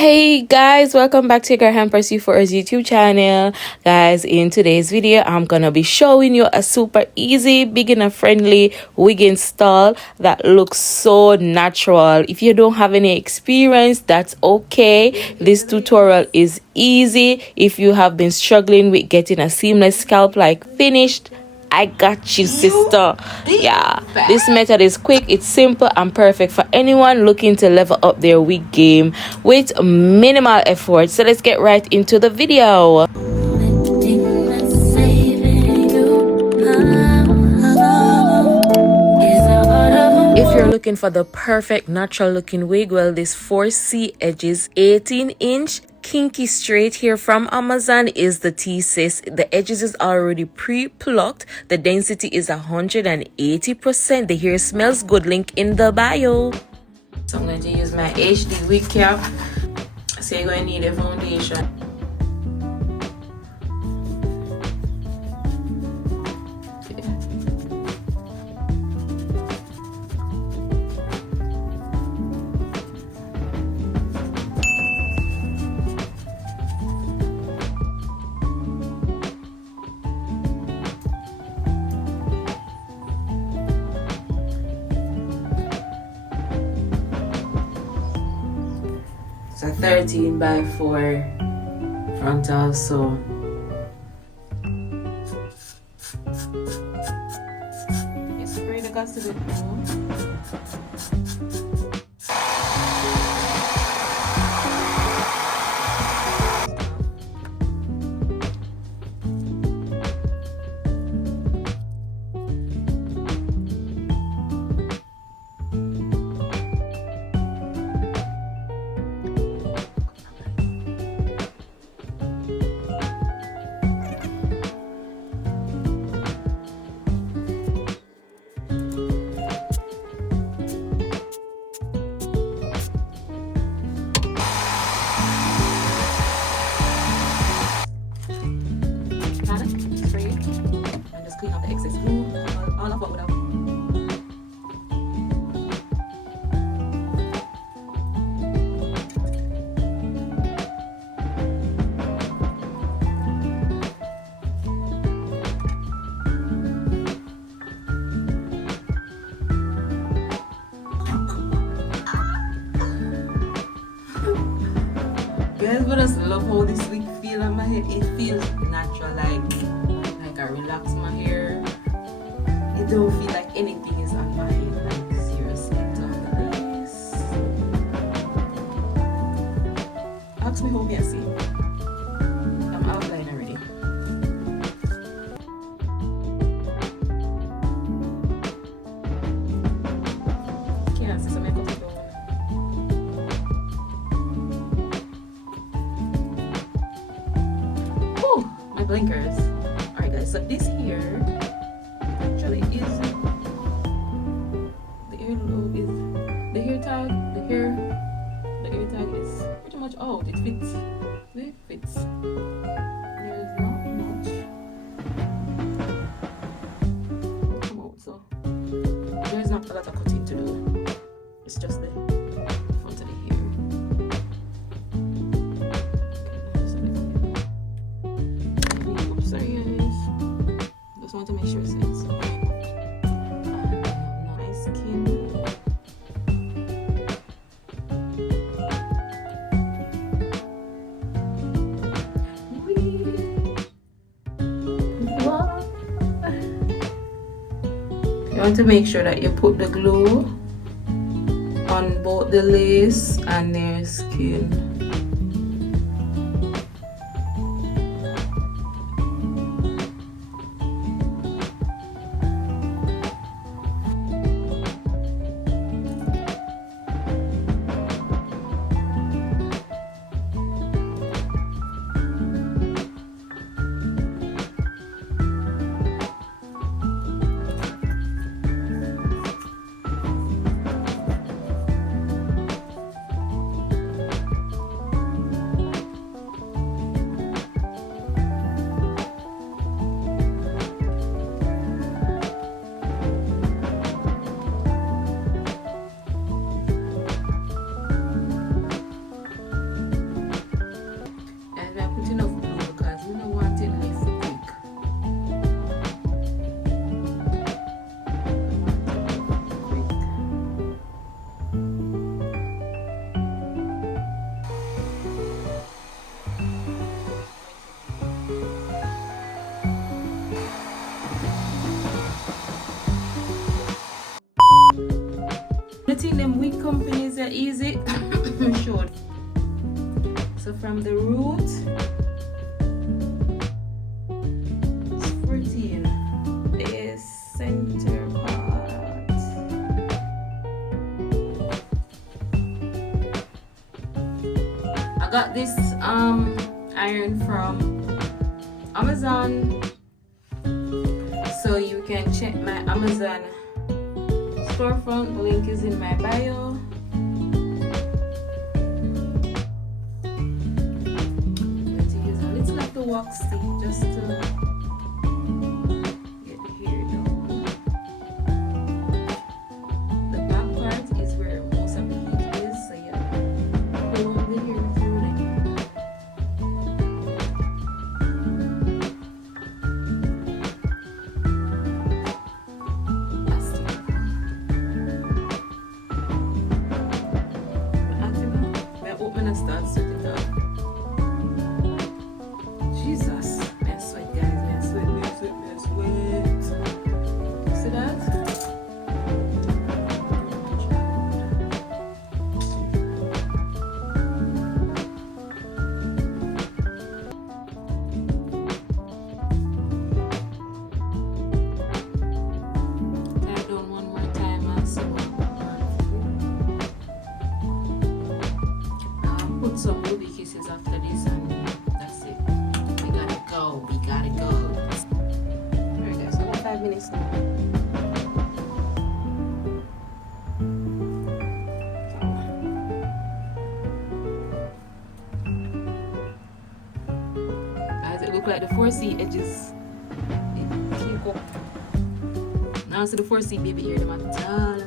Hey guys, welcome back to your Hempress U4's YouTube channel. Guys, in today's video, I'm gonna be showing you a super easy, beginner friendly wig install that looks so natural. If you don't have any experience, that's okay. This tutorial is easy. If you have been struggling with getting a seamless scalp like finished, I got you, sister. Yeah, this method is quick, it's simple and perfect for anyone looking to level up their wig game with minimal effort. So let's get right into the video. If you're looking for the perfect natural looking wig, well, this 4C edges 18-inch kinky straight here from Amazon is the T-sis. The edges is already pre-plucked. The density is 180%. The hair smells good. Link in the bio. So I'm going to use my HD wig cap. So you're going to need a foundation. It's a 13 by 4 frontal sew. You spray the gas to the bone. Clean up the excess glue, all of what would have. Guys, but I just love how this wig feels on my head. It feels natural, like I relax my hair. It don't feel like anything is on my head. Like seriously, down this. Ask me how me I see. I'm outline already. Can't see some makeup down. Oh, my blinkers. Alright guys, so this here actually is the hair tag. The hair tag is pretty much out. It fits. It fits. There's not much come out, so there's not a lot of cutting to do. It's just the front of the hair. Sorry guys, just want to make sure it's my skin. You want to make sure that you put the glue on both the lace and their skin. So from the root, it's 14. This center part. I got this iron from Amazon, so you can check my Amazon storefront. The link is in my bio. The wax stick just to get the hair down. The back part is where most of the heat is, so you pull on the hair through it. I open and start set it up. Jesus, man, sweat, guys, man, sweat. See that? Tie it down one more time and see what I'll put some ruby kisses after this and that's it. We gotta go. Alright guys, so about 5 minutes now. Guys, it look like the 4C edges keep up. Now see the 4C baby ear, them at all.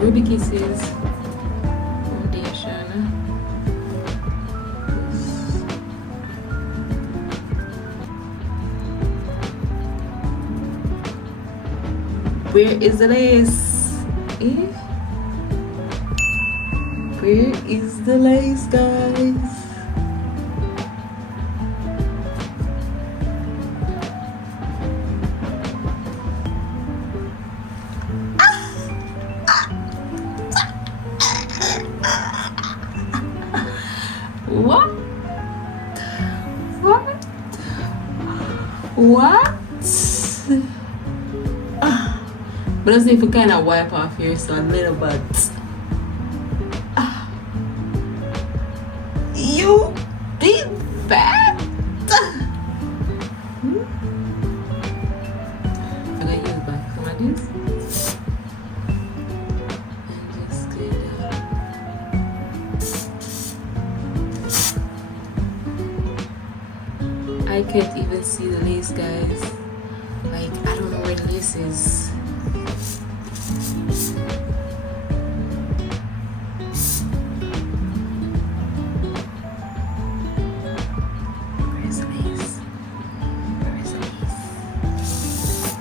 Ruby Kisses foundation. Where is the lace? Eh? Where is the lace, guys? What? But I just need to kind of wipe off here so a little bit. You big fat. I'm gonna use back some of this. And just kind of. I can't even see the lace, guys. Like, I don't know where the lace is. Where's the lace? Where is the lace?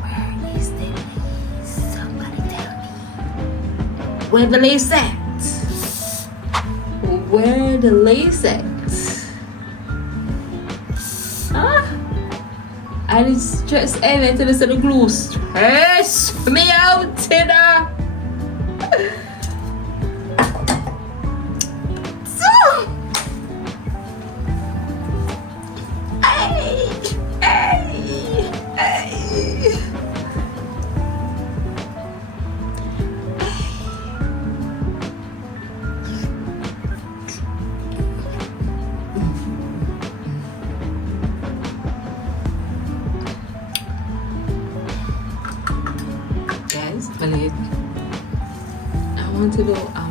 Where is the lace? Somebody tell me. Where the lace at? Where the lace at? I just stress everything to the glue. Stress me out, Tina. want to do a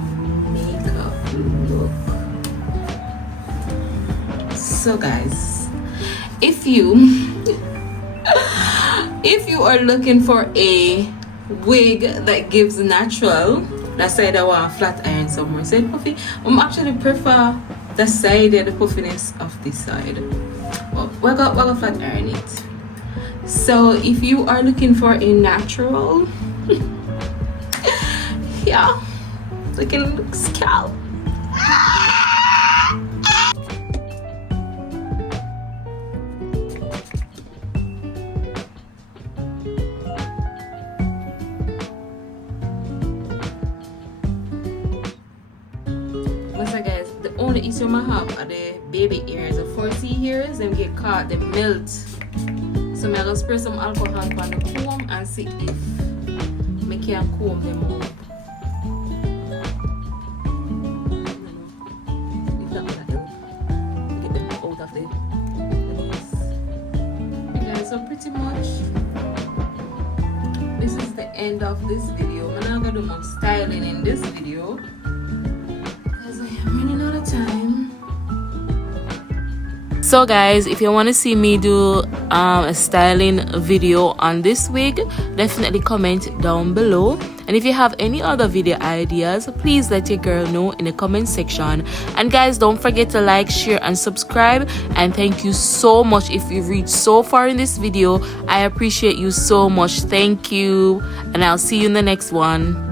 makeup look. So guys, if you are looking for a wig that gives natural, that side I want flat iron somewhere, so puffy, actually prefer the side, the puffiness of this side. Well, we're gonna flat iron it. So if you are looking for a natural yeah, looking scalp. So guys, the only issue I have are the baby ears. The 4C hairs, them get caught, they melt. So I'm gonna spray some alcohol on the comb and see if I can comb them out. If that will help get them out of the lace. Guys, so pretty much this is the end of this video. I'm not gonna do much styling in this video because I am running out of time. So guys, if you want to see me do a styling video on this wig, definitely comment down below. And if you have any other video ideas, please let your girl know in the comment section. And guys, don't forget to like, share and subscribe. And thank you so much if you've reached so far in this video. I appreciate you so much. Thank you, and I'll see you in the next one.